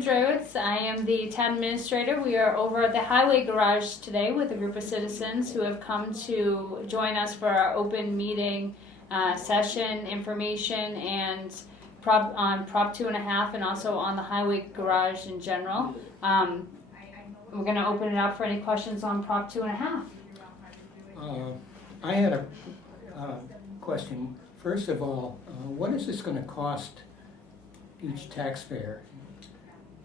Drowitz. I am the town administrator. We are over at the highway garage today with a group of citizens who have come to join us for our open meeting session, information, and on Prop 2.5 and also on the highway garage in general. We're going to open it up for any questions on Prop 2.5. I had a question. First of all, what is this going to cost each taxpayer?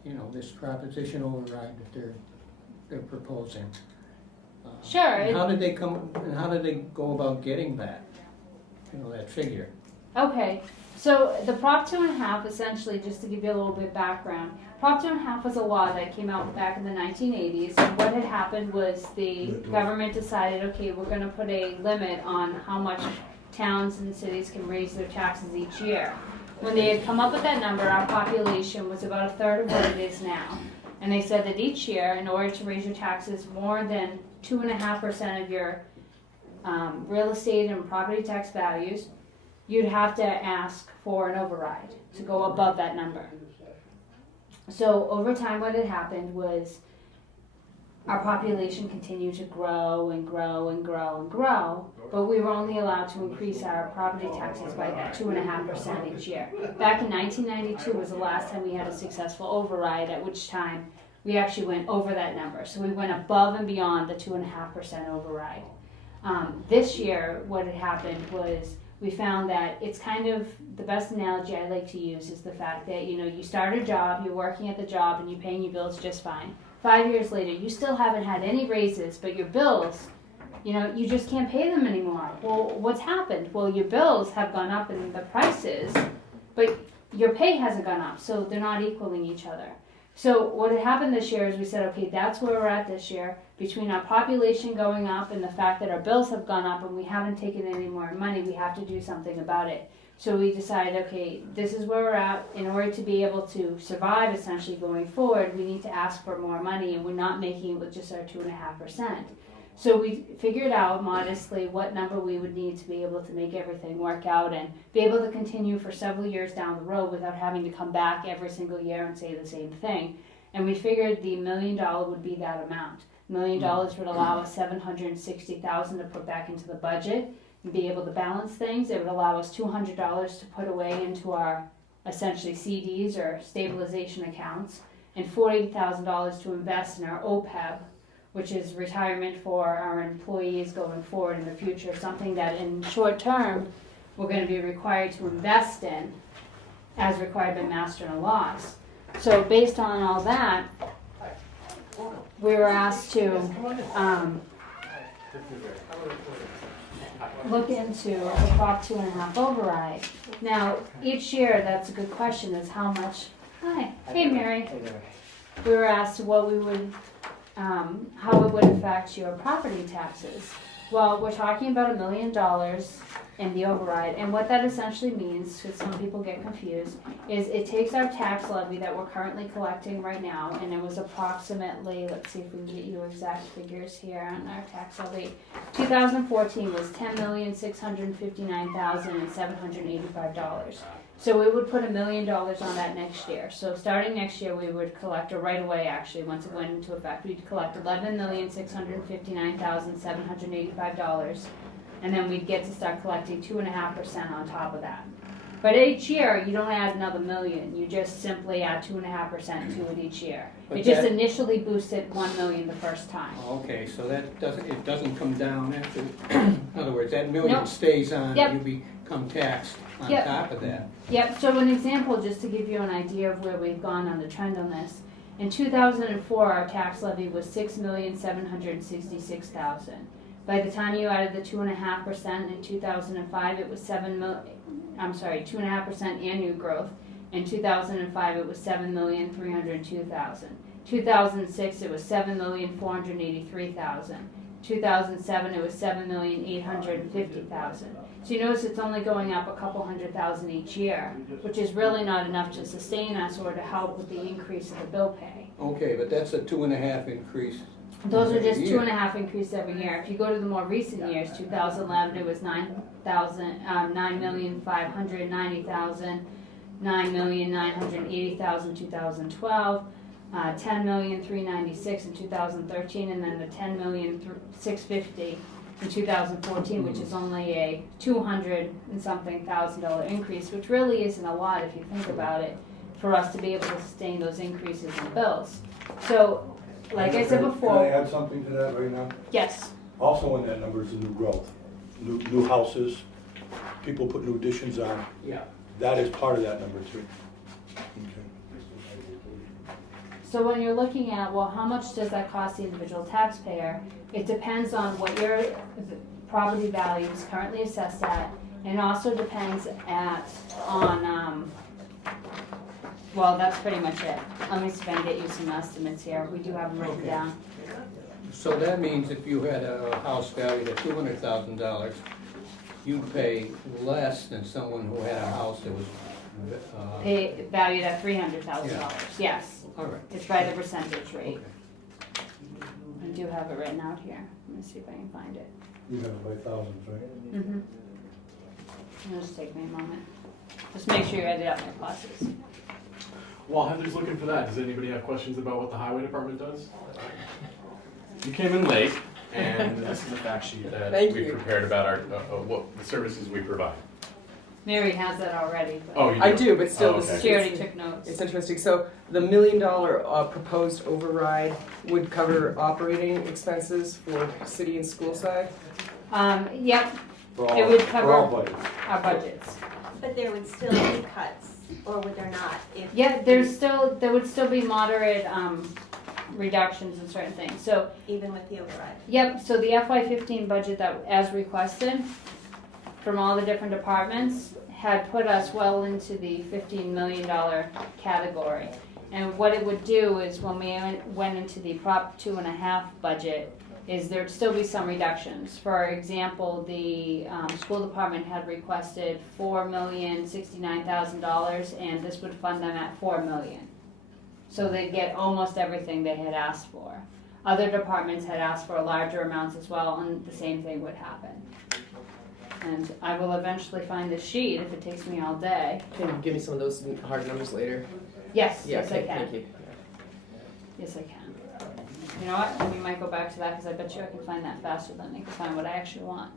You know, this proposition override that they're proposing. Sure. And how did they go about getting that? You know, that figure. Okay, so the Prop 2.5, essentially, just to give you a little bit of background, Prop 2.5 was a law that came out back in the 1980s, and what had happened was the government decided, okay, we're going to put a limit on how much towns and cities can raise their taxes each year. When they had come up with that number, our population was about a third of what it is now. And they said that each year, in order to raise your taxes more than 2.5% of your real estate and property tax values, you'd have to ask for an override to go above that number. So over time what had happened was our population continued to grow and grow and grow and grow, but we were only allowed to increase our property taxes by that 2.5% each year. Back in 1992 was the last time we had a successful override, at which time we actually went over that number. So we went above and beyond the 2.5% override. This year what had happened was we found that it's kind of, the best analogy I like to use is the fact that, you know, you start a job, you're working at the job and you're paying your bills just fine. 5 years later, you still haven't had any raises, but your bills, you know, you just can't pay them anymore. Well, what's happened? Well, your bills have gone up in the prices, but your pay hasn't gone up, so they're not equaling each other. So what had happened this year is we said, okay, that's where we're at this year. Between our population going up and the fact that our bills have gone up and we haven't taken any more money, we have to do something about it. So we decided, okay, this is where we're at. In order to be able to survive essentially going forward, we need to ask for more money, and we're not making it with just our 2.5%. So we figured out modestly what number we would need to be able to make everything work out and be able to continue for several years down the road without having to come back every single year and say the same thing. And we figured the $1 million would be that amount. $1 million would allow us $760,000 to put back into the budget and be able to balance things. It would allow us $200 to put away into our essentially CDs or stabilization accounts, and $40,000 to invest in our OPEB, which is retirement for our employees going forward in the future, something that in short term we're going to be required to invest in as required by Mass General laws. So based on all that, we were asked to look into the Prop 2.5 override. Now, each year, that's a good question, is how much, hey Mary. We were asked what we would, how it would affect your property taxes. Well, we're talking about $1 million in the override, and what that essentially means, because some people get confused, is it takes our tax levy that we're currently collecting right now, and it was approximately, let's see if we can get you exact figures here on our tax levy. 2014 was $10,659,785. So we would put $1 million on that next year. So starting next year, we would collect, or right away actually, once it went into effect, we'd collect $11,659,785. And then we'd get to start collecting 2.5% on top of that. But each year, you don't add another $1 million. You just simply add 2.5% to it each year. But it just initially boosted $1 million the first time. Okay, so that doesn't come down after. In other words, that $1 million stays on. Yep. And you become taxed on top of that. Yep. So an example, just to give you an idea of where we've gone on the trend on this. In 2004, our tax levy was $6,766,000. By the time you added the 2.5% in 2005, it was 2.5% annual growth. In 2005, it was 7,302,000. 2006, it was 7,483,000. 2007, it was 7,850,000. So you notice it's only going up a couple $100,000 each year, which is really not enough to sustain us or to help with the increase of the bill pay. Okay, but that's a 2.5 increase. Those are just 2.5 increase every year. If you go to the more recent years, 2011 it was 9,590,000. $9,980,000 2012, $10,396,000 in 2013, and then the $10,650,000 in 2014, which is only a $200 and something thousand increase, which really isn't a lot if you think about it, for us to be able to sustain those increases in bills. So, like I said Can I before, add something to that right now? yes, Also in that number is the new growth, new houses, people put new additions on. Yeah. That is part of that number too. Okay. so when you're looking at, well, how much does that cost the individual taxpayer? It depends on what your property value is currently assessed at, and it also depends on, well, that's pretty much it. Let me see if I can get you some estimates here. We do have them written Okay. down. So that means if you had a house valued at $200,000, you'd pay less than someone who had a house that was, Valued at $300,000, yes. all right. It's by the percentage rate. Okay. I do have it written out here. Let me see if I can find it. You have it by thousands, right? Mm-hmm. It'll just take me a moment. Just make sure you edit out my classes. While Heather's looking for that, does anybody have questions about what the highway department does? You came in late, and this is a fact sheet that Thank we you. prepared about our what the services we provide. Mary has that already, but Oh, you do? I do, but still, Oh, this okay. she already took notes. it's interesting. So the $1 million proposed override would cover operating expenses for city and school side? Yep, For all- It would for all cover- budgets. our budgets. But there would still be cuts, or would there not? If Yeah, there would still be moderate, reductions in certain things. So, even with the override. yep, so the FY15 budget that, as requested, from all the different departments, had put us well into the $15 million category. And what it would do is when we went into the Prop 2.5 budget, is there'd still be some reductions. For example, the school department had requested $4,069,000, and this would fund them at $4 million. So they'd get almost everything they had asked for. Other departments had asked for larger amounts as well, and the same thing would happen. And I will eventually find the sheet if it takes me all day. Can you give me some of those hard numbers later? Yes, Yeah, yes I okay, can. thank you. Yes, I can. You know what? We might go back to that because I bet you I can find that faster than I can find what I actually want.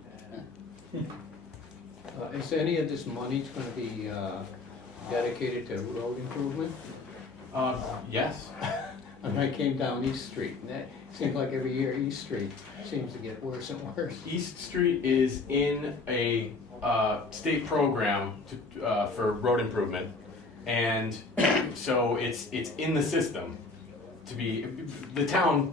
Is any of this money going to be dedicated to road improvement? Yes. And I came down East Street, and that seems like every year East Street seems to get worse and worse. East Street is in a state program for road improvement, and so it's in the system to be the town.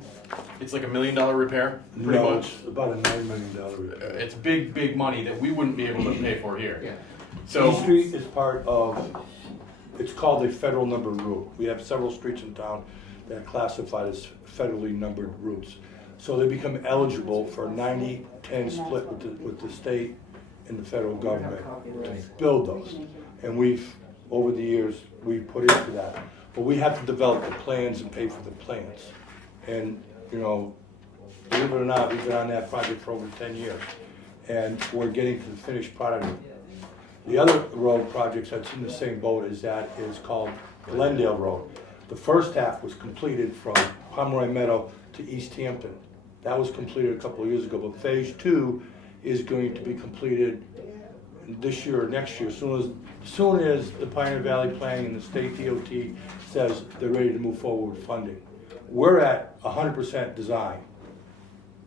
It's like $1 million repair, pretty No, much. it's about a $9 million repair. It's big money that we wouldn't be able to pay for here. Yeah. So East Street is part of, it's called a federal numbered route. We have several streets in town that are classified as federally numbered routes. So they become eligible for a 90-10 split with the state and the federal government to build those. And over the years, we've put into that. But we have to develop the plans and pay for the plans. And, believe it or not, we've been on that project for over 10 years. And we're getting to the finished product. The other road projects that's in the same boat as that is called Glendale Road. The first half was completed from Pomeroy Meadow to Easthampton. That was completed a couple of years ago, but phase 2 is going to be completed this year or next year, as soon as the Pioneer Valley Planning and the state DOT says they're ready to move forward with funding. We're at 100% design,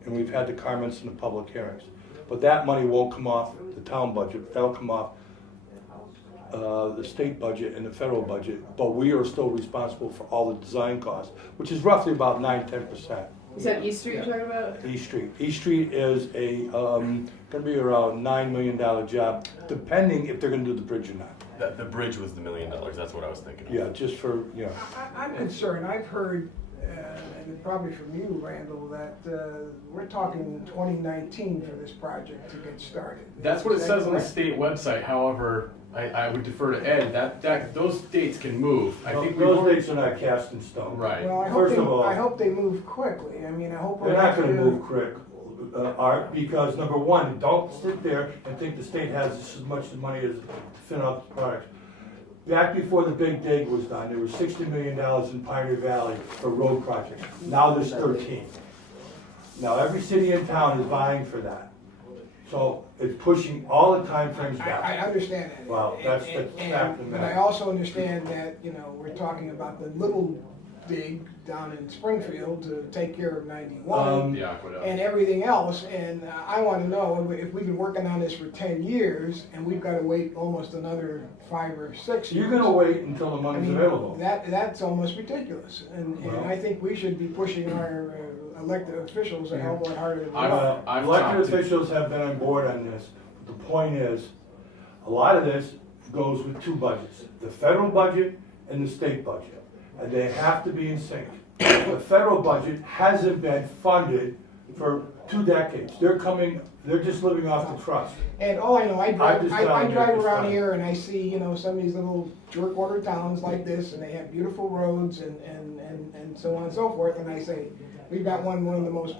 and we've had the comments in the public hearings. But that money won't come off the town budget, that'll come off the state budget and the federal budget, but we are still responsible for all the design costs, which is roughly about 9-10%. Is that East Street you're talking about? East Street. East Street is gonna be around $9 million job, depending if they're gonna do the bridge or not. the bridge was the $1 million. That's what I was thinking of. Yeah, just for, I'm concerned, I've heard, and probably from you, Randall, that we're talking 2019 for this project to get started. That's what it Is that says on the correct? state website. However, I would defer to Ed. That those dates can move. I think we've those already- dates are not cast in stone. Right. Well, First of all- I hope they move quickly. I mean, I hope. They're not gonna move quick, Art, because number one, don't sit there and think the state has just as much money as to fin out the product. back before the big dig was done, there was $60 million in Pioneer Valley for road projects. Now there's 13. Now every city and town is vying for that. So it's pushing all the timeframes I back. understand that. Well, that's the fact of the But I matter. also understand that, we're talking about the little dig down in Springfield to take care of 91. The aqueduct. And everything else, and I wanna know if we've been working on this for 10 years, and we've gotta wait almost another 5 or 6 years. You're gonna wait until the I money's mean, available. that's almost ridiculous, and Well- I think we should be pushing our elected officials a hell of a lot harder than we I've- are. I've Elected talked to- officials have been on board on this. The point is, a lot of this goes with two budgets, the federal budget and the state budget. And they have to be in sync. The federal budget hasn't been funded for 2 decades. They're just living off the trust. And all I know, I I'm drive, just I telling you, drive it's around fine. here and I see, some of these little jerk-water towns like this, and they have beautiful roads and so on and so forth, and I say, we've got one of the most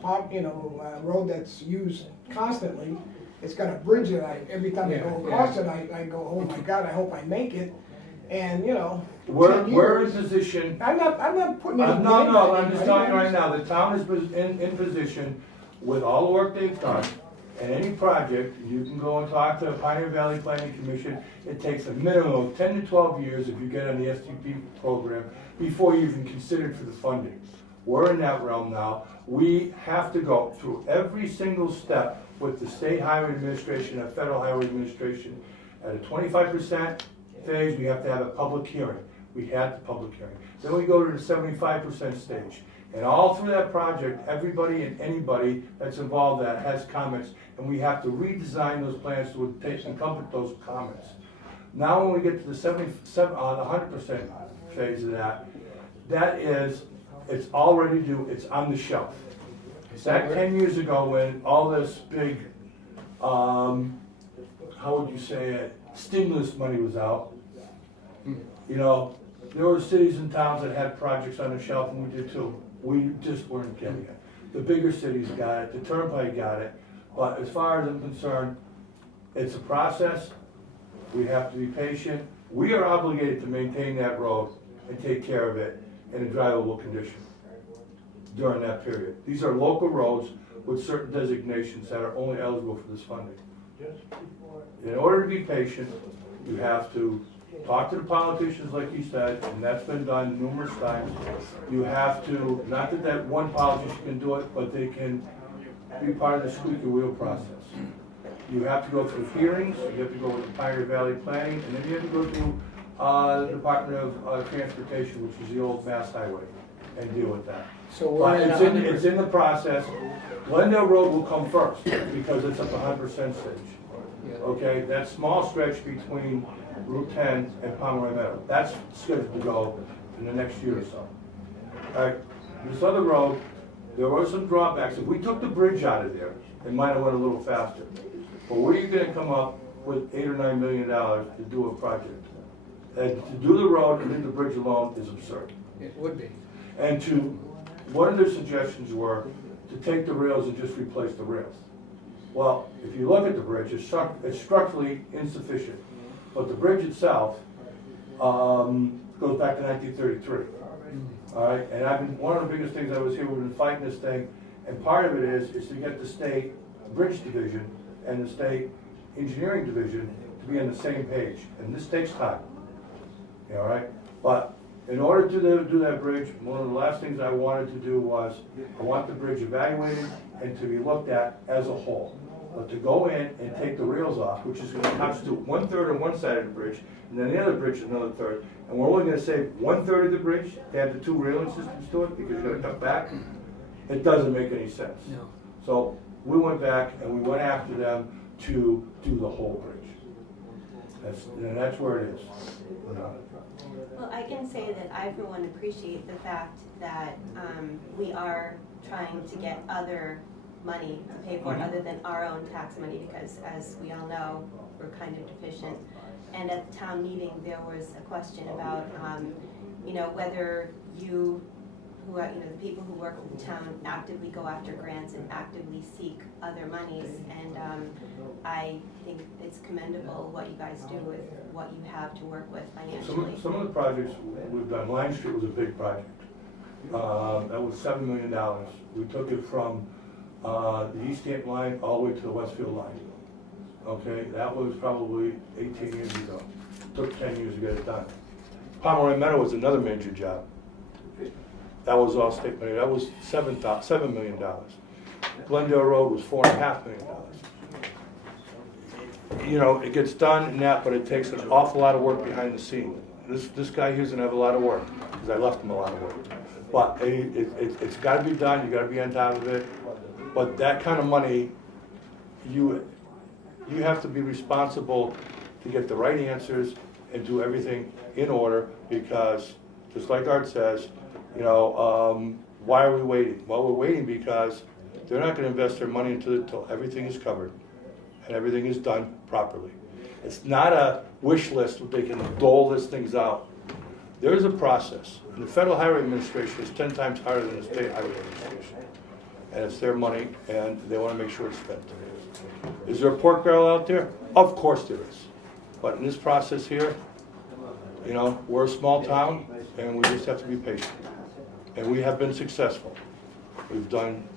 road that's used constantly. It's got a bridge that every time I go across it, I go, oh my God, I hope I make it. And, 10 We're in years, position, I'm not putting any blame no, on I'm just anybody. telling you right now, the town is in position with all the work they've done. And any project, you can go and talk to the Pioneer Valley Planning Commission, it takes a minimum of 10 to 12 years if you get on the STP program before you even considered for the funding. We're in that realm now. We have to go through every single step with the State Highway Administration and Federal Highway Administration. At a 25% phase, we have to have a public hearing. We had the public hearing. Then we go to the 75% stage. And all through that project, everybody and anybody that's involved that has comments, and we have to redesign those plans to encompass those comments. Now when we get to the 100% phase of that is, it's already due, it's on the shelf. That 10 years ago when all this big, how would you say it, stimulus money was out, there were cities and towns that had projects on the shelf, and we did too. We just weren't getting it. The bigger cities got it, the Turnpike got it, but as far as I'm concerned, it's a process. We have to be patient. We are obligated to maintain that road and take care of it in a drivable condition during that period. These are local roads with certain designations that are only eligible for this funding. In order to be patient, you have to talk to the politicians, like you said, and that's been done numerous times. You have to, not that one politician can do it, but they can be part of the squeaky wheel process. You have to go through hearings, you have to go with the Pioneer Valley Planning, and then you have to go through the Department of Transportation, which is the old Mass Highway, and deal with that. So we're But at it's in the process. Glendale Road will come first, because it's at the 100% stage. Okay, that small stretch between Route 10 and Pomeroy Meadow, that's scheduled to go in the next year or so. All right, this other road, there were some drawbacks. If we took the bridge out of there, it might have went a little faster. But where are you gonna come up with $8 or $9 million to do a project? And to do the road and then the bridge alone is absurd. It would be. And one of their suggestions were to take the rails and just replace the rails. Well, if you look at the bridge, it's structurally insufficient. But the bridge itself goes back to 1933. All right, and one of the biggest things I was here, we've been fighting this thing, and part of it is to get the state bridge division and the state engineering division to be on the same page, and this takes time. All right, but in order to do that bridge, one of the last things I wanted to do was, I want the bridge evaluated and to be looked at as a whole. But to go in and take the rails off, which is gonna constitute 1/3 on one side of the bridge, and then the other bridge is another third, and we're only gonna save 1/3 of the bridge to add the 2 railing systems to it, because you're gonna cut back, it doesn't make any sense. No. So we went back and we went after them to do the whole bridge. That's where it is. Well, I can say that I, for one, appreciate the fact that we are trying to get other money to pay for it other than our own tax money, because as we all know, we're kind of deficient. And at the town meeting, there was a question about, whether you who are, the people who work with the town actively go after grants and actively seek other monies. And I think it's commendable what you guys do with what you have to work with financially. Some of the projects we've done, Line Street was a big project. That was $7 million. We took it from the Easthampton line all the way to the Westfield line. Okay, that was probably 18 years ago. Took 10 years to get it done. Pomeroy Meadow was another major job. That was all state money. That was $7 million. Glendale Road was $4.5 million. It gets done and that, but it takes an awful lot of work behind the scene. This guy here doesn't have a lot of work because I left him a lot of work. But it's got to be done. You got to be on top of it. But that kind of money, you have to be responsible to get the right answers and do everything in order, because just like Art says, why are we waiting? Well, we're waiting because they're not going to invest their money until everything is covered and everything is done properly. It's not a wish list where they can dole these things out. There is a process, and the Federal Highway Administration is 10 times higher than the State Highway Administration. And it's their money, and they want to make sure it's spent. Is there a pork barrel out there? Of course there is. But in this process here, we're a small town, and we just have to be patient. And we have been successful. We've done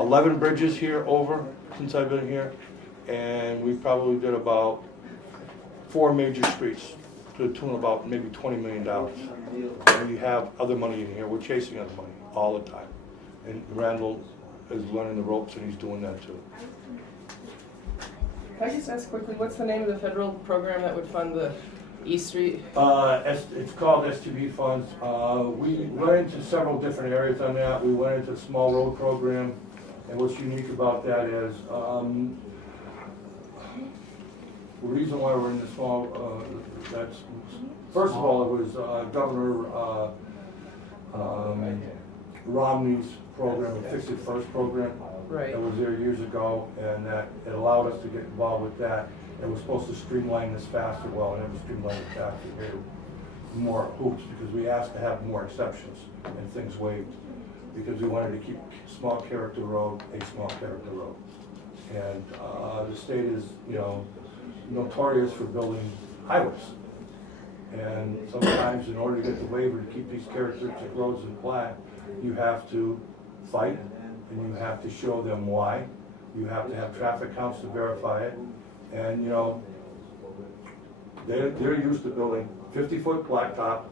11 bridges here over since I've been here, and we probably did about 4 major streets to the tune of about maybe $20 million. And we have other money in here. We're chasing other money all the time. And Randall is learning the ropes, and he's doing that too. Can I just ask quickly, what's the name of the federal program that would fund the East Street? It's called STV funds. We went into several different areas on that. We went into a small road program, and what's unique about that is the reason why we're in the small, that's, first of all, it was Governor Romney's program, the Fix It First program. Right. That was there years ago, and that it allowed us to get involved with that. It was supposed to streamline this faster, well, it never streamlined it faster. We had more hoops because we asked to have more exceptions and things waived, because we wanted to keep small character road a small character road. And the state is, notorious for building highways. And sometimes in order to get the waiver to keep these characteristic roads in plat, you have to fight, and you have to show them why. You have to have traffic counts to verify it. And they're used to building 50-foot blacktop,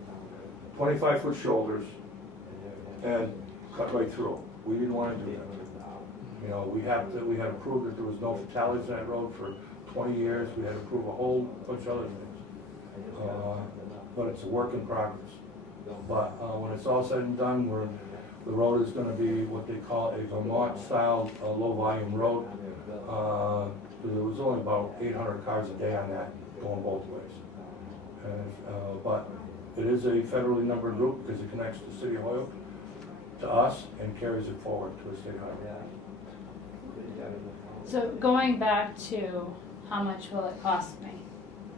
25-foot shoulders, and cut right through. We didn't want to do that. We had to prove that there was no fatalities on that road for 20 years. We had to prove a whole bunch of other things. But it's a work in progress. But when it's all said and done, the road is going to be what they call a Vermont-style low-volume road. There was only about 800 cars a day on that, going both ways. But it is a federally numbered route because it connects the city of Hoyoke to us and carries it forward to a state highway. So going back to how much will it cost me?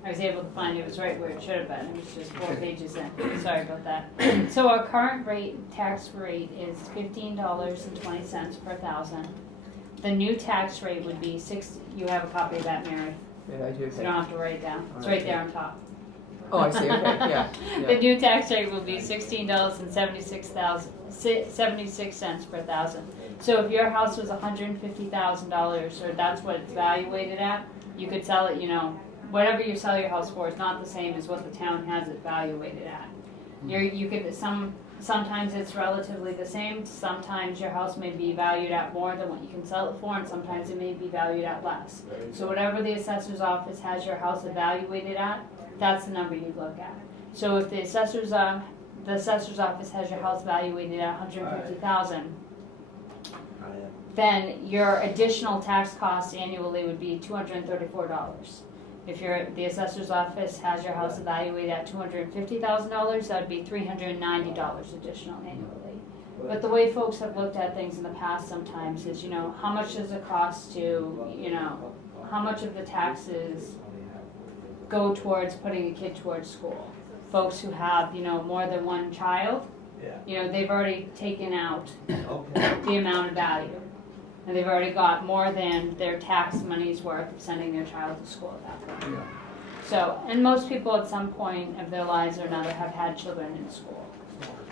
I was able to find it was right where it should have been. It was just 4 pages in. Sorry about that. So our current tax rate is $15.20 per thousand. The new tax rate would be You have a copy of that, Mary? Yeah, I do. So you don't have to write it down. It's right there on top. Oh, I see. Okay, yeah. The new tax rate will be $16.76 per thousand. So if your house was $150,000, or that's what it's valuated at, you could sell it, whatever you sell your house for is not the same as what the town has it valuated at. Sometimes it's relatively the same. Sometimes your house may be valued at more than what you can sell it for, and sometimes it may be valued at less. So whatever the assessor's office has your house evaluated at, that's the number you look at. So if the assessor's office has your house evaluated at $150,000, then your additional tax costs annually would be $234. If the assessor's office has your house evaluated at $250,000, that would be $390 additional annually. But the way folks have looked at things in the past sometimes is, how much does it cost to, how much of the taxes go towards putting a kid towards school? Folks who have, more than one child, You know, they've already taken out the amount of value. And they've already got more than their tax money's worth of sending their child to school at that point. Yeah. So, and most people at some point of their lives or another have had children in school.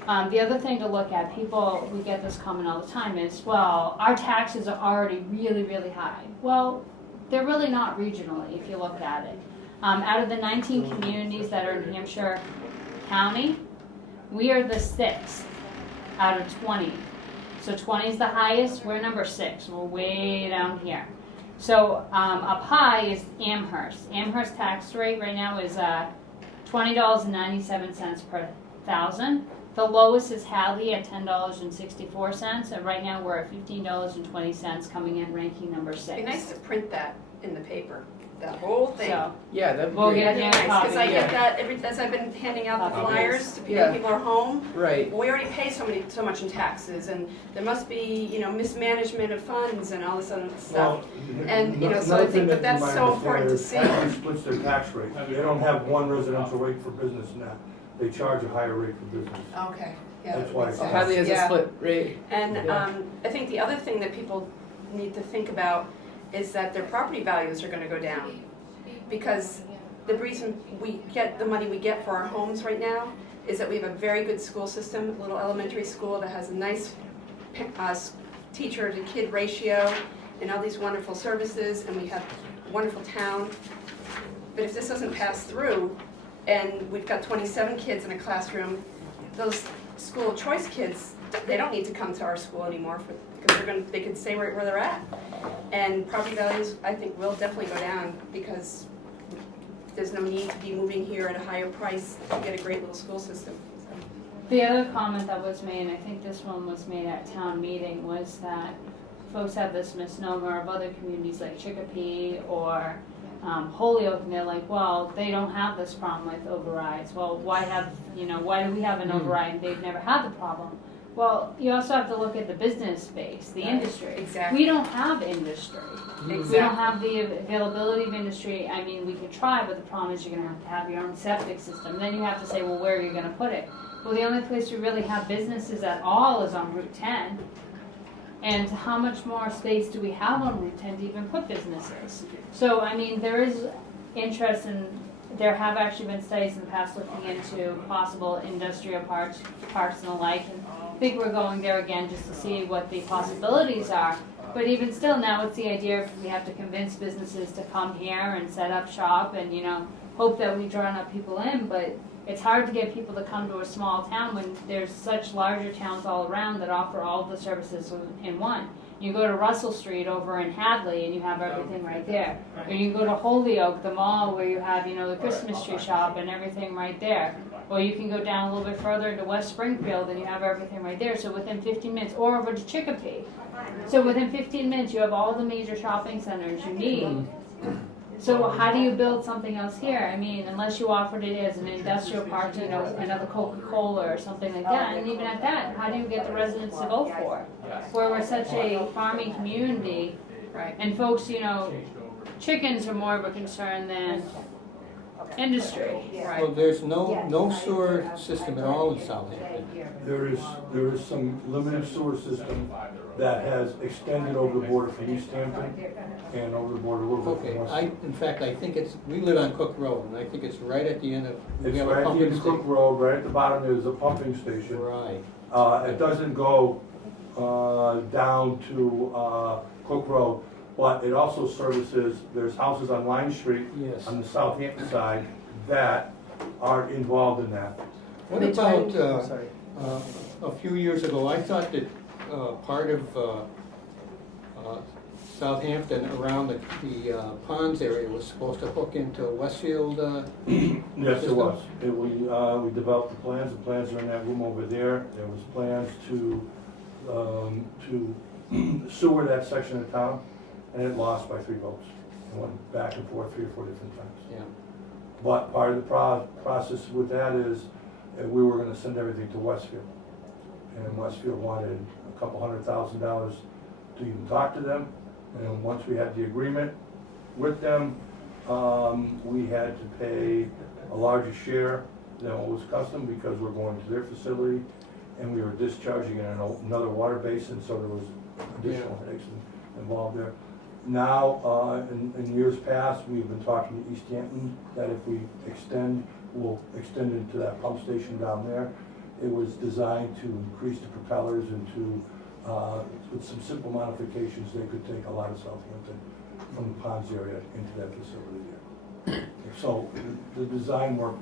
The other thing to look at, we get this comment all the time is, well, our taxes are already really, really high. Well, they're really not regionally if you look at it. Out of the 19 communities that are in Hampshire County, we are the 6th out of 20. So 20 is the highest, we're number 6, we're way down here. So up high is Amherst. Amherst tax rate right now is $20.97 per thousand. The lowest is Hadley at $10.64, and right now we're at $15.20 coming in ranking number 6. It'd be nice to print that in the paper, the whole thing. So, Yeah, that'd be we'll great. get That'd you be a nice, copy. because I Yeah. get that as I've been handing out the Copies. flyers to people, Yeah. people are home. Right. Well, we already pay so much in taxes, and there must be, mismanagement of funds and all this other stuff. And, so I think that that's so important to see. Hadley splits their tax rate. They don't have one residential rate for business now. They charge a higher rate for business. Okay, yeah. That's that why makes it's sense. Hadley has a Yeah. split rate. And Yeah. I think the other thing that people need to think about is that their property values are gonna go down. Because the reason we get the money we get for our homes right now is that we have a very good school system, a little elementary school that has a nice teacher to kid ratio and all these wonderful services, and we have a wonderful town. But if this doesn't pass through, and we've got 27 kids in a classroom, those school choice kids, they don't need to come to our school anymore because they could stay right where they're at. And property values, I think, will definitely go down because there's no need to be moving here at a higher price to get a great little school system. The other comment that was made, and I think this one was made at town meeting, was that folks have this misnomer of other communities like Chicopee or Holyoke, and they're like, well, they don't have this problem with overrides. Well, why do we have an override and they've never had the problem? Well, you also have to look at the business space, the industry. Exactly. We don't have industry. We Exactly. don't have the availability of industry. I mean, we could try, but the problem is you're gonna have your own septic system. Then you have to say, well, where are you gonna put it? Well, the only place we really have businesses at all is on Route 10. And how much more space do we have on Route 10 to even put businesses? So, I mean, there is interest in, there have actually been studies in the past looking into possible industrial parks and the like. And I think we're going there again just to see what the possibilities are. But even still, now it's the idea of we have to convince businesses to come here and set up shop and, hope that we draw enough people in. But it's hard to get people to come to a small town when there's such larger towns all around that offer all the services in one. You go to Russell Street over in Hadley and you have everything right there. Or you can go to Holyoke, the mall where you have, the Christmas tree shop and everything right there. Or you can go down a little bit further into West Springfield and you have everything right there. So within 15 minutes, or over to Chicopee. So within 15 minutes, you have all the major shopping centers you need. So how do you build something else here? I mean, unless you offered it as an industrial park, another Coca-Cola or something like that. And even at that, how do you get the residents to go for it? Where we're such a farming community, Right. and folks, chickens are more of a concern than industry. Well, there's no sewer system at all in Southampton. There is some limited sewer system that has extended over the border from Easthampton and over the border a little bit Okay, from West. in fact, I think we live on Cook Road, and I think it's right at the end of, we It's have right a at the pumping end of Cook station. Road, right at the bottom is a pumping station. Right, It doesn't go down to Cook Road, but it also services, there's houses on Line Street yes. on the Southampton side that are involved in that. What They about, tied- sorry. a few years ago, I thought that part of Southampton around the ponds area was supposed to hook into Westfield. Yes, it System? was. We developed the plans are in that room over there. There was plans to sewer that section of town, and it lost by 3 votes. It went back and forth 3 or 4 different times. Yeah. But part of the process with that is we were gonna send everything to Westfield. And Westfield wanted a couple $100,000 to even talk to them. And once we had the agreement with them, we had to pay a larger share than what was custom because we're going to their facility and we were discharging in another water basin, so there was additional headaches involved there. Now, in years past, we've been talking to Easthampton that if we extend, we'll extend into that pump station down there. It was designed to increase the propellers and to, with some simple modifications, they could take a lot of Southampton from the ponds area into that facility there. So the design work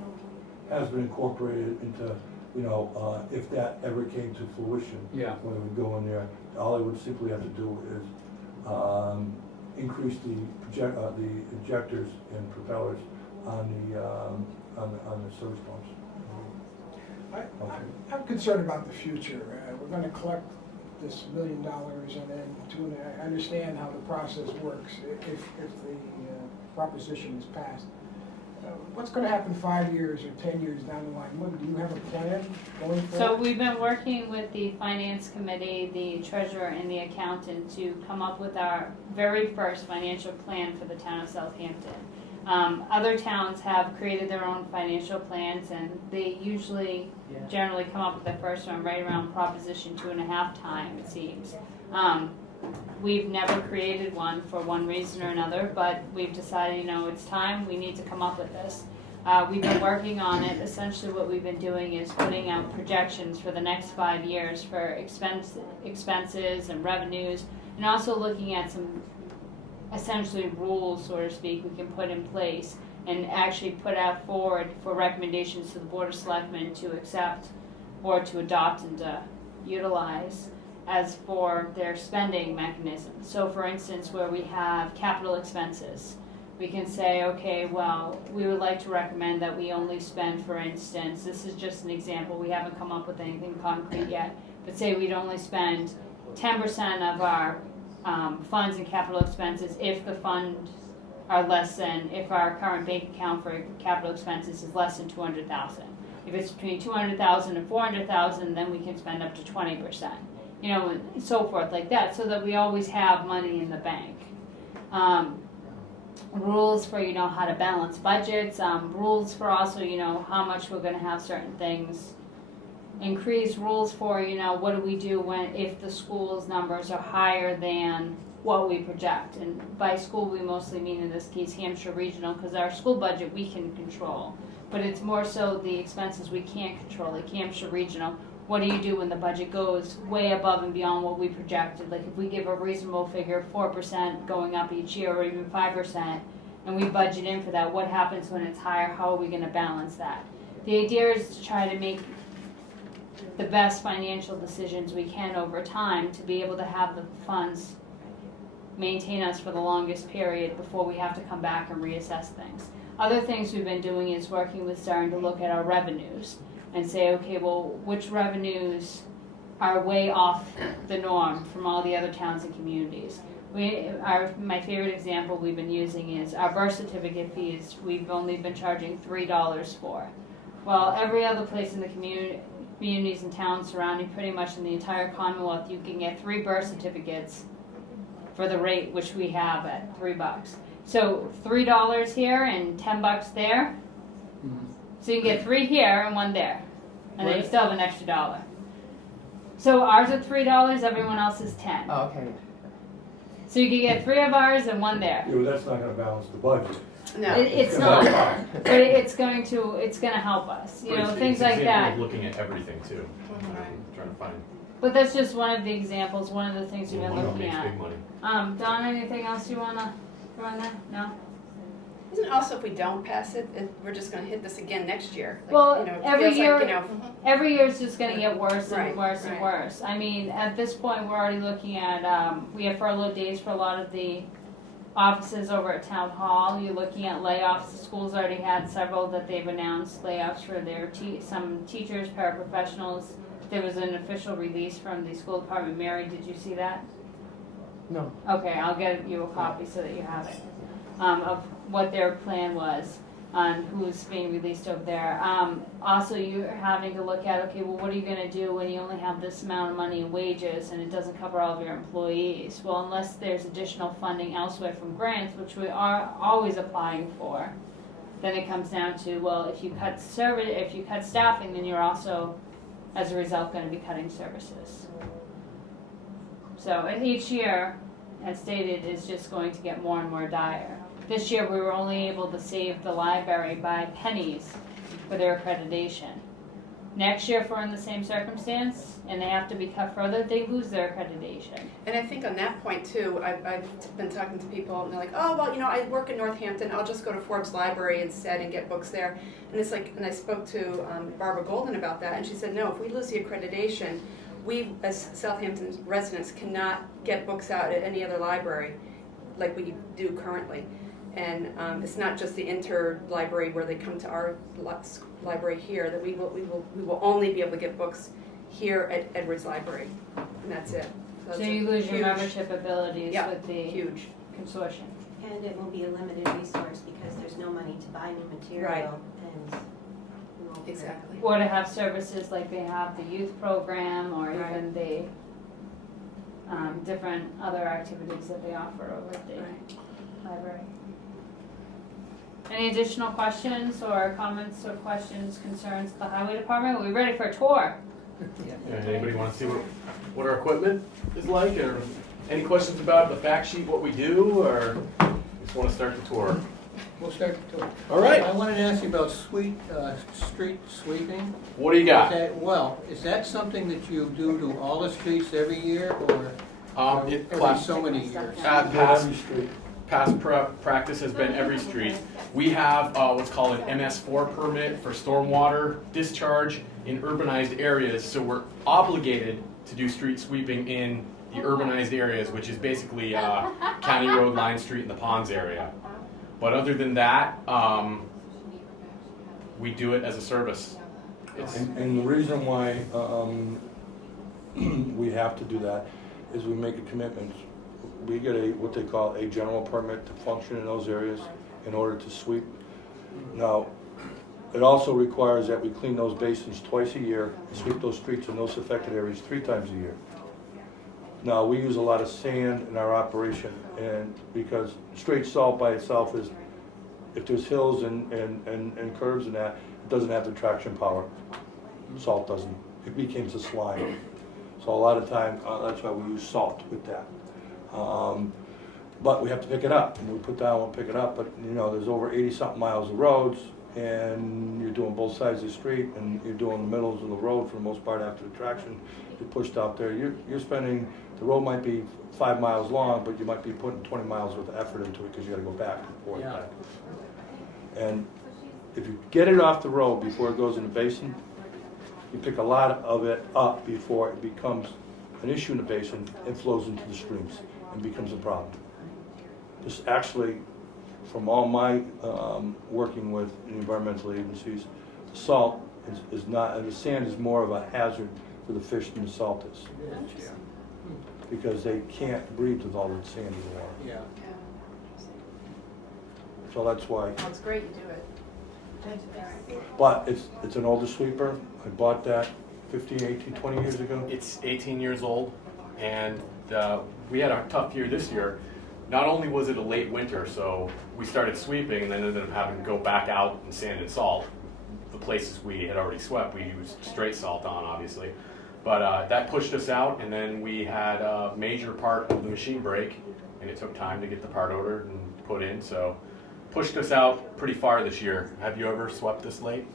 has been incorporated into, you know, if that ever came to fruition, Yeah. when we go in there, all I would simply have to do is increase the injectors and propellers on the surge pumps. I'm concerned about the future. We're gonna collect this $1 million and then I understand how the process works if the proposition is passed. What's gonna happen 5 years or 10 years down the line? Do you have a plan going forward? So we've been working with the finance committee, the treasurer and the accountant to come up with our very first financial plan for the town of Southampton. Other towns have created their own financial plans and they usually generally come up with the first one right around Proposition 2.5 time, it seems. We've never created one for one reason or another, but we've decided, you know, it's time, we need to come up with this. We've been working on it. Essentially what we've been doing is putting out projections for the next 5 years for expenses and revenues, and also looking at some essentially rules, so to speak, we can put in place and actually put out forward for recommendations to the Board of Selectmen to accept or to adopt and to utilize as for their spending mechanisms. So for instance, where we have capital expenses, we can say, okay, well, we would like to recommend that we only spend, for instance, this is just an example, we haven't come up with anything concrete yet, but say we'd only spend 10% of our funds and capital expenses if the funds are less than, if our current bank account for capital expenses is less than 200,000. If it's between 200,000 and 400,000, then we can spend up to 20%. You know, and so forth like that, so that we always have money in the bank. Rules for, you know, how to balance budgets, rules for also, you know, how much we're gonna have certain things increase, rules for, you know, what do we do when, if the school's numbers are higher than what we project. And by school, we mostly mean in this case Hampshire Regional, because our school budget we can control. But it's more so the expenses we can't control, like Hampshire Regional. What do you do when the budget goes way above and beyond what we projected? Like if we give a reasonable figure, 4% going up each year or even 5%, and we budget in for that, what happens when it's higher? How are we going to balance that? The idea is to try to make the best financial decisions we can over time to be able to have the funds maintain us for the longest period before we have to come back and reassess things. Other things we've been doing is working with starting to look at our revenues and say, okay, well, which revenues are way off the norm from all the other towns and communities. My favorite example we've been using is our birth certificate fees. We've only been charging $3 for. Well, every other place in the communities and towns surrounding pretty much in the entire Commonwealth, you can get 3 birth certificates for the rate which we have at $3. So $3 here and $10 there. So you can get 3 here and 1 there, and then you still have an extra $1. So ours are $3, everyone else is 10. Oh, okay. So you can get 3 of ours and 1 there. Yeah, but that's not gonna balance the budget. No. It's not, but it's going to help us. You know, It's things an like example that. of looking at everything too. Right. Trying to find. But that's just one of the examples, one of the things we've been One looking makes at. big money. Don, anything else you wanna throw in there? No. Isn't it also if we don't pass it, we're just gonna hit this again next year? Like, Well, you know, it every feels year- like, you know, Every year it's just going to get worse and Right, worse and right. worse. I mean, at this point, we're already looking at, we have furlough days for a lot of the offices over at Town Hall. You're looking at layoffs. The school's already had several that they've announced layoffs for their some teachers, paraprofessionals. There was an official release from the school department. Mary, did you see that? No. Okay, I'll get you a copy so that you have it, of what their plan was on who's being released over there. Also, you're having to look at, okay, well, what are you going to do when you only have this amount of money in wages and it doesn't cover all of your employees? Well, unless there's additional funding elsewhere from grants, which we are always applying for, then it comes down to, well, if you cut staffing, then you're also as a result, gonna be cutting services. So, and each year, as stated, is just going to get more and more dire. This year, we were only able to save the library by pennies for their accreditation. Next year, if we're in the same circumstance and they have to be cut further, they lose their accreditation. And I think on that point too, I've been talking to people and they're like, oh, well, I work in Northampton, I'll just go to Forbes Library instead and get books there. And it's like, and I spoke to Barbara Golden about that, and she said, no, if we lose the accreditation, we as Southampton residents cannot get books out at any other library like we do currently. And it's not just the inter-library where they come to our library here, that we will only be able to get books here at Edwards Library, and that's it. So it's you a lose your huge- membership abilities Yeah, with the huge. consortium. And it will be a limited resource because there's no money to buy new material and we won't. Exactly. Or to have services like they have the youth program or Right. even the different other activities that they offer over at the Right. library. Any additional questions or comments or questions, concerns of the highway department? Are we ready for a tour? Yeah, anybody want to see what our equipment is like, or any questions about the fact sheet, what we do, or just want to start the tour? We'll start the tour. All right. I wanted to ask you about street sweeping. What do you got? Is that something that you do to all the streets every year, or every so many years? Past practice has been every street. We have what's called an MS4 permit for stormwater discharge in urbanized areas, so we're obligated to do street sweeping in the urbanized areas, which is basically County Road, Line Street, and the Ponds area. But other than that, we do it as a service. And the reason why we have to do that is we make a commitment. We get what they call a general permit to function in those areas in order to sweep. Now, it also requires that we clean those basins twice a year and sweep those streets in those affected areas 3 times a year. Now, we use a lot of sand in our operation, and because straight salt by itself is, if there's hills and curves and that, it doesn't have the traction power. Salt doesn't. It becomes a slime. So a lot of time, that's why we use salt with that. But we have to pick it up, and we put down, we'll pick it up, but there's over 80-something miles of roads, and you're doing both sides of the street, and you're doing the middles of the road for the most part after the traction. You're pushed out there, you're spending, the road might be 5 miles long, but you might be putting 20 miles worth of effort into it because you gotta go back and forth. Yeah. And if you get it off the road before it goes in the basin, you pick a lot of it up before it becomes an issue in the basin and flows into the streams and becomes a problem. This actually, from all my working with environmental agencies, the salt is not, the sand is more of a hazard for the fish than the salt is. Because they can't breathe with all that sand in the water. Yeah. So that's why. Well, it's great you do it. But it's an older sweeper. I bought that 15, 18, 20 years ago. It's 18 years old, and we had a tough year this year. Not only was it a late winter, so we started sweeping and then ended up having to go back out and sand and salt. The places we had already swept, we used straight salt on, obviously. But that pushed us out, and then we had a major part of the machine break, and it took time to get the part ordered and put in, so pushed us out pretty far this year. Have you ever swept this late?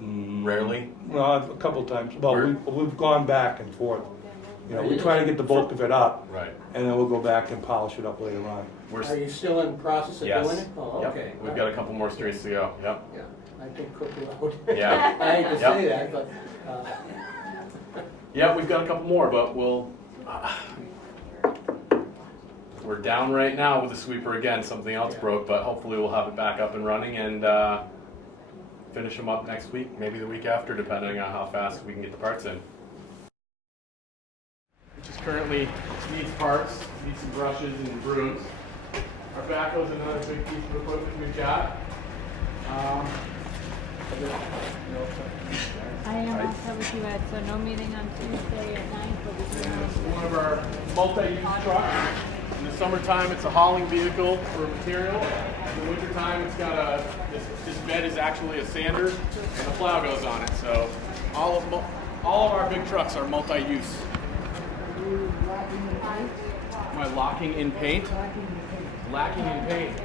Rarely? No, a couple times. Well, we've gone back and forth. We try to get the bulk of it up, Right. and then we'll go back and polish it up later on. Are you still in the process of Yes. doing it? Oh, Yep. okay. We've got a couple more streets to go. Yep. Yeah, I think Cook Road. Yeah. I hate to Yep. say that, but, Yeah, we've got a couple more, but we're down right now with the sweeper again. Something else broke, but hopefully we'll have it back up and running and finish them up next week, maybe the week after, depending on how fast we can get the parts in. Which is currently needs parts, needs some brushes and brooms. Our backhoe's another big piece of equipment we've got. I am all set with you, Ed, so no meeting on Tuesday at 9, but we can It's one of our multi-use trucks. In the summertime, it's a hauling vehicle for material. In the wintertime, it's got this bed is actually a sander, and a plow goes on it. So all of All of our big trucks are multi-use. Am I locking in paint? Lacking in paint.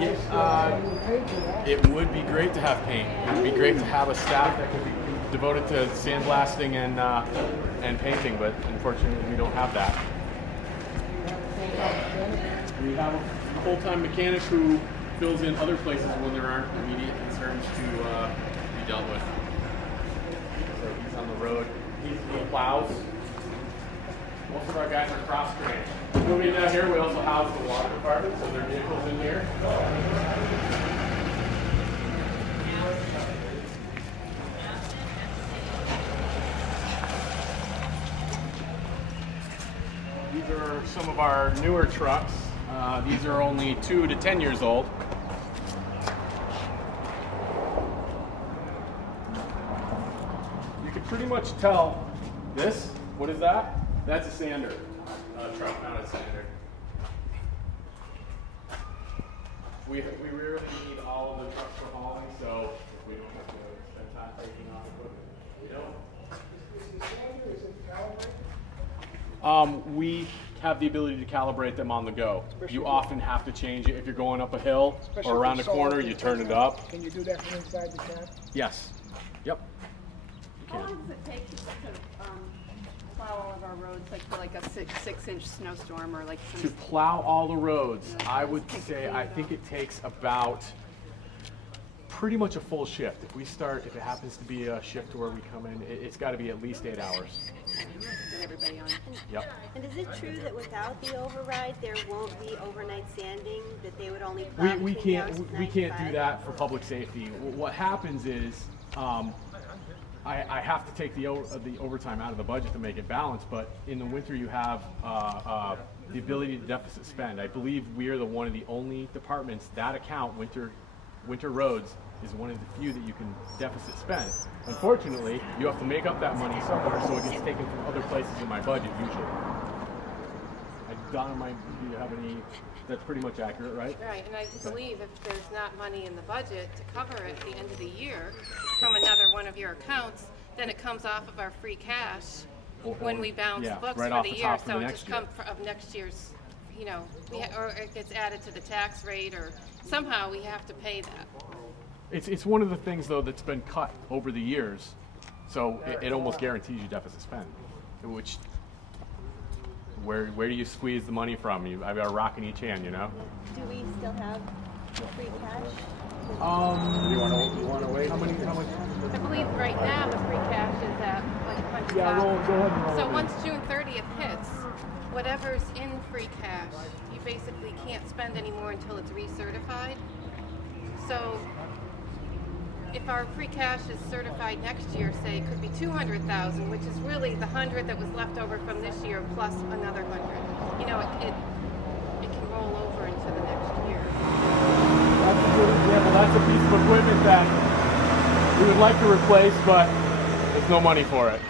Yes, it would be great to have paint. It would be great to have a staff that could be devoted to sandblasting and painting, but unfortunately we don't have that. We have a full-time mechanic who fills in other places when there aren't immediate concerns to be dealt with. So he's on the road. He plows. Most of our guys are cross-trained. Moving down here, we also house the water department, so their vehicles in here. These are some of our newer trucks. These are only 2 to 10 years old. You can pretty much tell this. What is that? That's a sander. Truck mounted sander. We rarely need all of the trucks for hauling, so we don't have to spend time taking off equipment. We have the ability to calibrate them on the go. You often have to change it if you're going up a hill or around a corner. You turn it up. Can you do that from inside the cab? Yes. Yep. You How can. long does it take to plow all of our roads, like for like a 6-inch snowstorm or like To plow all the roads, I would say I think it takes about pretty much a full shift. If it happens to be a shift where we come in, it's got to be at least 8 hours. get everybody on? Yep. And is it true that without the override, there won't be overnight sanding, that they would only plow We between the hours of 9 we to can't 5? do that for public safety. What happens is I have to take the overtime out of the budget to make it balanced, but in the winter you have the ability to deficit spend. I believe we are one of the only departments that account winter roads is one of the few that you can deficit spend. Unfortunately, you have to make up that money somewhere, so it gets taken from other places in my budget usually. Donna, do you have any? That's pretty much accurate, right? Right, and I believe if there's not money in the budget to cover it at the end of the year from another one of your accounts, then it comes off of our free cash when we balance Yeah, the books right for off the the year. top for So the it next just comes of next year's, or it gets added to the tax rate, or somehow we have to pay that. It's one of the things though that's been cut over the years, so it almost guarantees you deficit spend. Which where do you squeeze the money from? I've got a rock in each hand, Do we still have free cash? You want to wait? How much? I believe right now the free cash is at like 100,000. Yeah, go ahead and roll So it. once June 30th hits, whatever's in free cash, you basically can't spend anymore until it's recertified. So if our free cash is certified next year, say it could be 200,000, which is really the 100 that was left over from this year plus another 100. It can roll over into the next year. That's a piece of equipment that we would like to replace, but there's no money for it.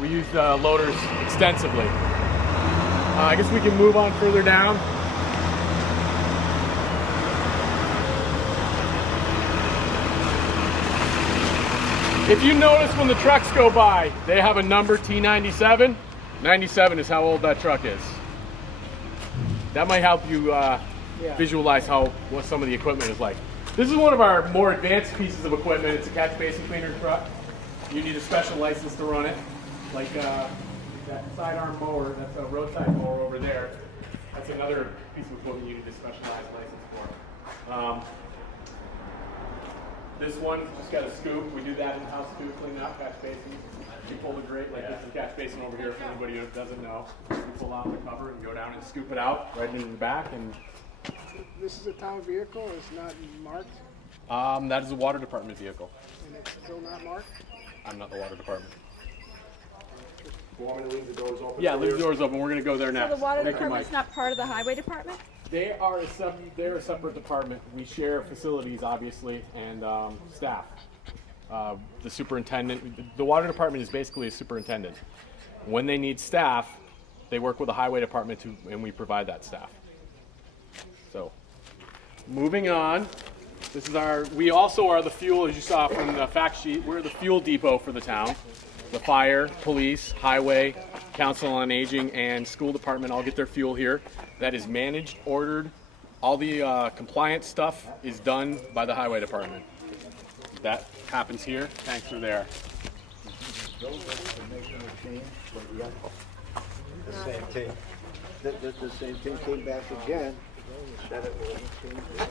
We use loaders extensively. I guess we can move on further down. If you notice when the trucks go by, they have a number T97. 97 is how old that truck is. That might help you visualize what some of the equipment is like. This is one of our more advanced pieces of equipment. It's a catch basin cleaner truck. You need a special license to run it, like that sidearm mower. That's a roadside mower over there. That's another piece of equipment you need a specialized license for. This one just got a scoop. We do that in-house too, clean out catch basins. You pull the grate, like this is a catch basin over here for anybody who doesn't know. You pull out the cover and go down and scoop it out right into the back. And This is a town vehicle, it's not marked, that is a water department vehicle. and it's still not marked? I'm not the water department. You want me to leave the doors open? Yeah, leave the doors open. We're going to go there next. So the water Thank you, department's Mike. not part of the highway department? They're a separate department. We share facilities, obviously, and staff. The superintendent, the water department is basically a superintendent. When they need staff, they work with the highway department and we provide that staff. So, moving on. We also are the fuel, as you saw from the fact sheet, we're the fuel depot for the town. the fire, police, highway, council on aging, and school department all get their fuel here. That is managed, ordered. All the compliance stuff is done by the highway department. That happens here. Tanks are there. The same thing. The same thing came back again. Said it will change it.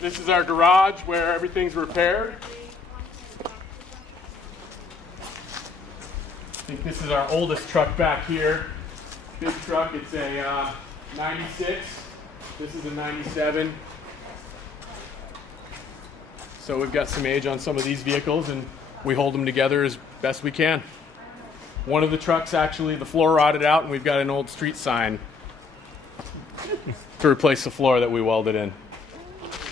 This is our garage where everything's repaired. I think this is our oldest truck back here. Big truck, it's a 96. This is a 97. So we've got some age on some of these vehicles and we hold them together as best we can. One of the trucks actually, the floor rotted out and we've got an old street sign to replace the floor that we welded in.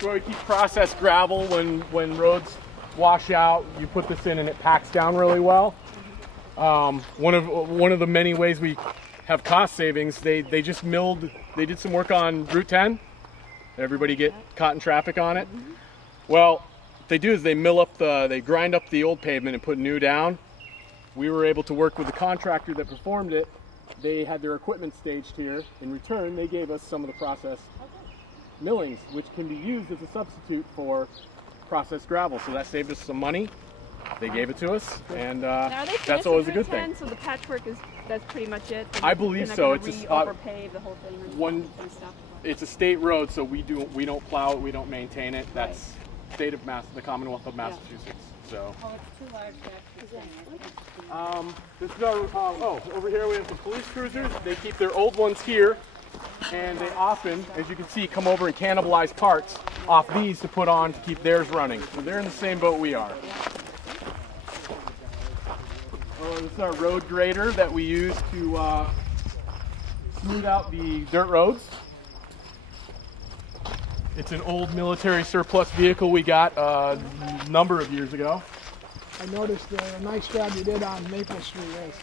Where we keep processed gravel when roads wash out, you put this in and it packs down really well. One of the many ways we have cost savings, they did some work on Route 10. Everybody get caught in traffic on it. Well, what they do is they grind up the old pavement and put new down. We were able to work with the contractor that performed it. They had their equipment staged here. In return, they gave us some of the processed millings, which can be used as a substitute for processed gravel. So that saved us some money. They gave it to us, and that's always a good thing. So the patchwork that's pretty much it. I believe so. It's overpave the whole thing. And stuff. It's a state road, so we don't plow it, we don't maintain it. That's state of the Commonwealth of Massachusetts. So. Oh, it's too large to actually. This is our. Over here we have the police cruisers. They keep their old ones here, and they often, as you can see, come over and cannibalize parts off these to put on to keep theirs running. So they're in the same boat we are. This is our road grader that we use to smooth out the dirt roads. It's an old military surplus vehicle we got a number of years ago. I noticed the nice job you did on Maple Street. Yes.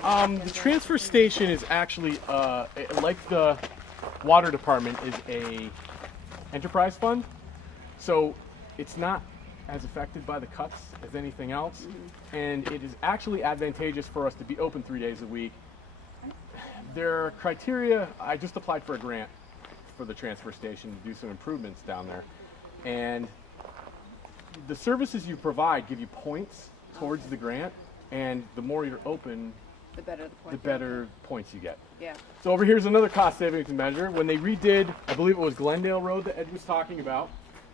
Thanks. The transfer station is actually, like the water department, is a enterprise fund. So it's not as affected by the cuts as anything else. And it is actually advantageous for us to be open 3 days a week. There are criteria. I just applied for a grant for the transfer station to do some improvements down there. And the services you provide give you points towards the grant. And the more you're open, The better the point. the better points you get. Yeah. So over here's another cost savings measure. When they redid, I believe it was Glendale Road that Ed was talking about,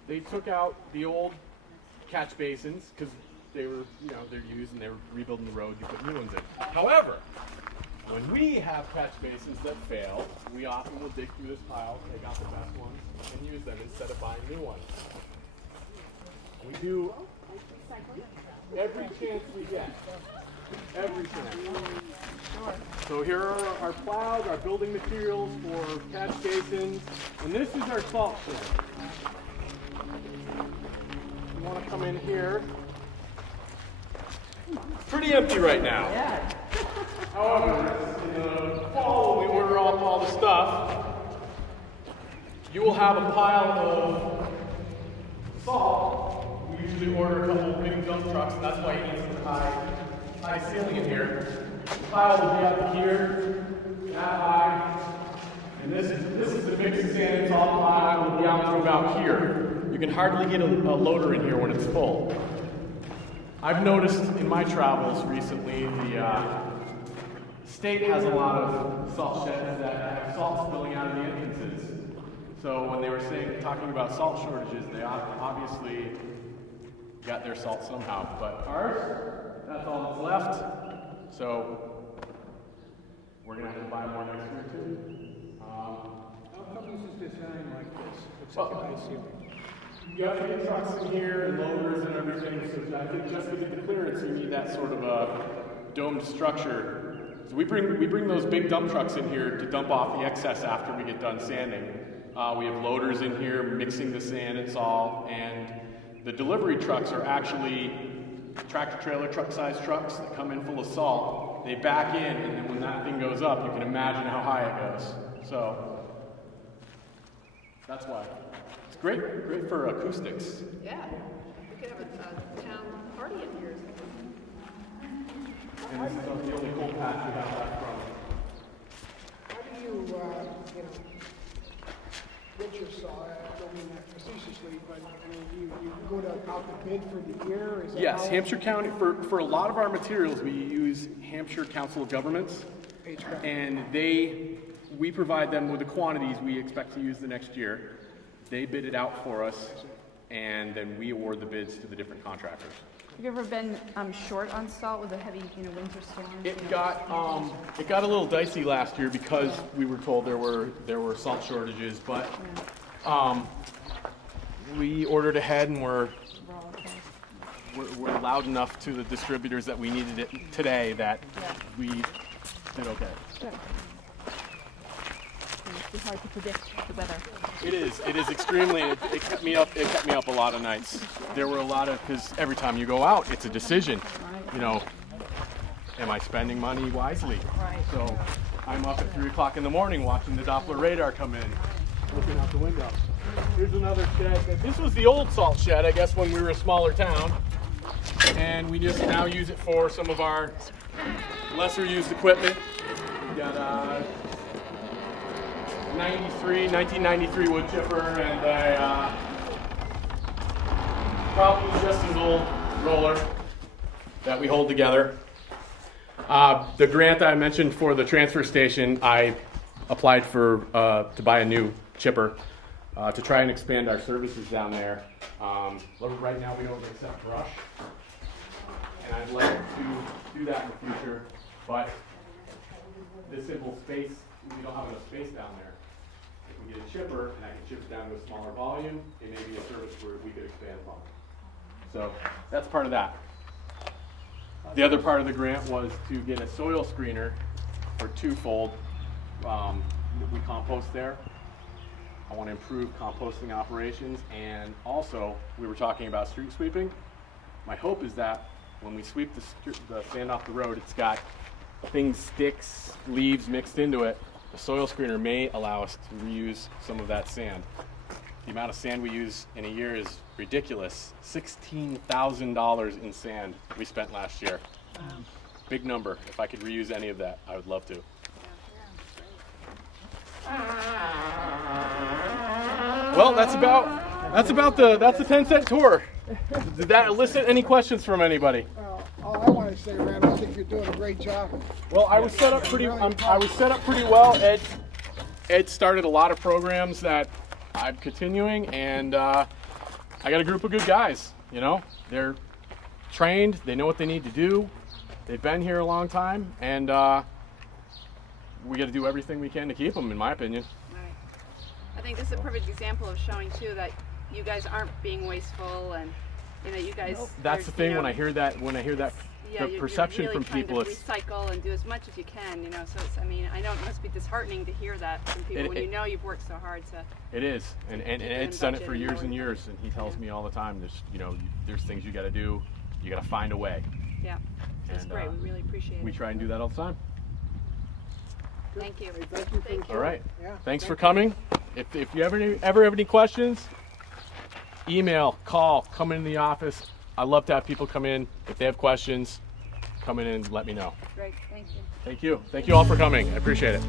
they took out the old catch basins because they were, they're used and they were rebuilding the road. You put new ones in. However, when we have catch basins that fail, we often will dig through this pile, take out the best ones, and use them instead of buying new ones. We do every chance we get. Every chance. So here are our plows, our building materials for catch basins, and this is our salt shed. You want to come in here. Pretty empty right now. Yeah. However, in the fall, when we order up all the stuff, you will have a pile of salt. We usually order a couple of big dump trucks, and that's why you need some high ceiling in here. The pile will be up here, that high, and this is the mixed sand and salt pile. Will be out to about here. You can hardly get a loader in here when it's full. I've noticed in my travels recently, the state has a lot of salt sheds that have salt spilling out of the entrances. So when they were talking about salt shortages, they obviously got their salt somehow. But ours, that's all that's left. So we're gonna have to buy more next year too. How come this is designed like this? It's Well, like a high ceiling. You have to get trucks in here and loaders and everything, so I think just to get the clearance, you need that sort of a domed structure. So we bring those big dump trucks in here to dump off the excess after we get done sanding. We have loaders in here mixing the sand and salt, and the delivery trucks are actually tractor-trailer truck-sized trucks that come in full of salt. They back in, and then when that thing goes up, you can imagine how high it goes. So That's why. It's great for acoustics. Yeah, we could have a town party in here. And this is the only cold patch we have left from. How do you, get your saw? I don't mean that facetiously, but I mean, you go to out the bid for the year? Is that Yes, how- Hampshire County, for a lot of our materials, we use Hampshire Council of Governments. HVAC. And we provide them with the quantities we expect to use the next year. They bid it out for us, and then we award the bids to the different contractors. Have you ever been short on salt with a heavy, winter storm? It got a little dicey last year because we were told there were salt shortages, but we ordered ahead and we're loud enough to the distributors that we needed it today that we did okay. Good. It's hard to predict the weather. It is extremely. It kept me up. It kept me up a lot of nights. There were a lot of, because every time you go out, it's a decision. Am I spending money wisely? Right. So I'm up at 3 o'clock in the morning watching the Doppler radar come in, looking out the window. Here's another shed. This was the old salt shed, I guess, when we were a smaller town, and we just now use it for some of our lesser used equipment. We got 1993 wood chipper and a probably just as old roller that we hold together. The grant that I mentioned for the transfer station, I applied for to buy a new chipper to try and expand our services down there. Right now we don't accept brush, and I'd like to do that in the future, but this simple space, we don't have enough space down there. If we get a chipper and I can chip it down to a smaller volume, it may be a service where we could expand upon. So that's part of that. The other part of the grant was to get a soil screener for twofold. We compost there. I want to improve composting operations, and also we were talking about street sweeping. My hope is that when we sweep the sand off the road, it's got things, sticks, leaves mixed into it. The soil screener may allow us to reuse some of that sand. The amount of sand we use in a year is ridiculous. $16,000 in sand we spent last year. Big number. If I could reuse any of that, I would love to. Well, that's the 10-cent tour. Did that elicit any questions from anybody? All I want to say, Randall, I think you're doing a great job. Well, I was set up pretty well. Ed started a lot of programs that I'm continuing, and I got a group of good guys. They're trained. They know what they need to do. They've been here a long time, and we got to do everything we can to keep them, in my opinion. Right. I think this is a perfect example of showing too that you guys aren't being wasteful, and you guys. That's the thing. When I hear that, yeah, the perception you're really from people, trying to recycle and do as much as you can. So it's, I know it must be disheartening to hear that from people when you know you've worked so hard to. It is, and Ed's done it for years and years, and he tells me all the time. There's things you got to do. You got to find a way. Yeah, that's great. We really appreciate it. We try and do that all the time. Thank you. Thank you. All right. Yeah. Thanks for coming. If you ever have any questions, email, call, come into the office. I love to have people come in. If they have questions, come in and let me know. Great. Thank you. Thank you. Thank you all for coming. I appreciate it.